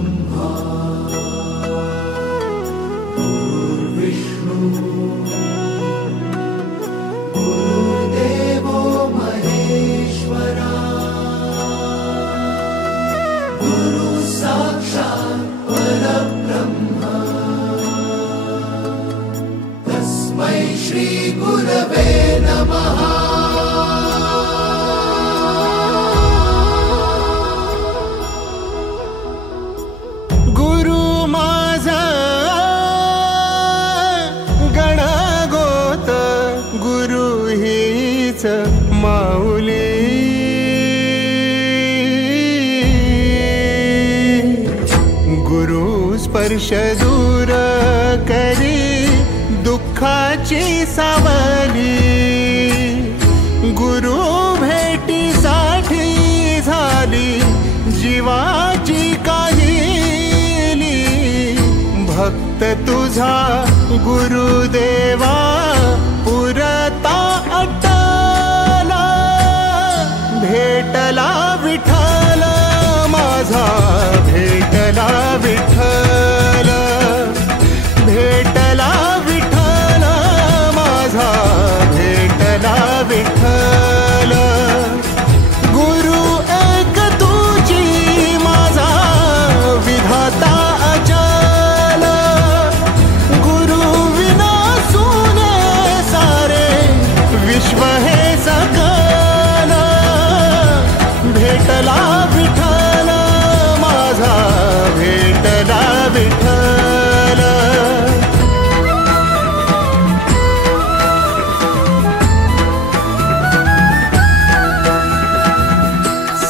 ब्रह्मा गुरुर्विष्णु गुरुर्देवो महेश्वरा गुरु साक्षात् परब्रह्म तस्मै श्री गुरवे नमः। माऊली गुरु स्पर्श दूर करी दुःखाची सावली गुरु भेटीसाठी झाली जीवाची काहिली भक्त तुझा गुरुदेवा पुरता भेटला विठ्ठल माझा भेटला विठ्ठल भेटला विठ्ठल माझा भेटला विठ्ठल गुरु एक तुझी माझा विधाता अचल गुरु विना सुने सारे विश्व हे सकल भेटला विठ्ठल माझा भेटला विठ्ठल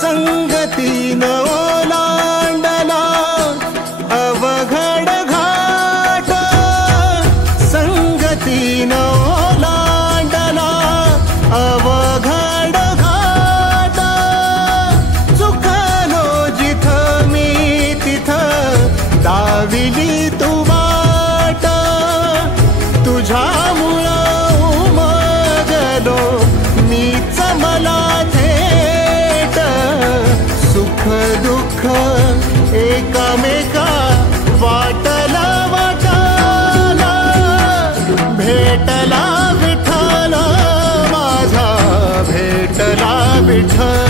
संगतीन ओलांडला अवघड घाट संगतीन ओलांडला अवघड दाविली तू वाट तुझ्यामुळं उमगलो मीच मला थेट सुख दुःख एकामेका वाटला वाटला भेटला विठ्ठल माझा भेटला विठ्ठल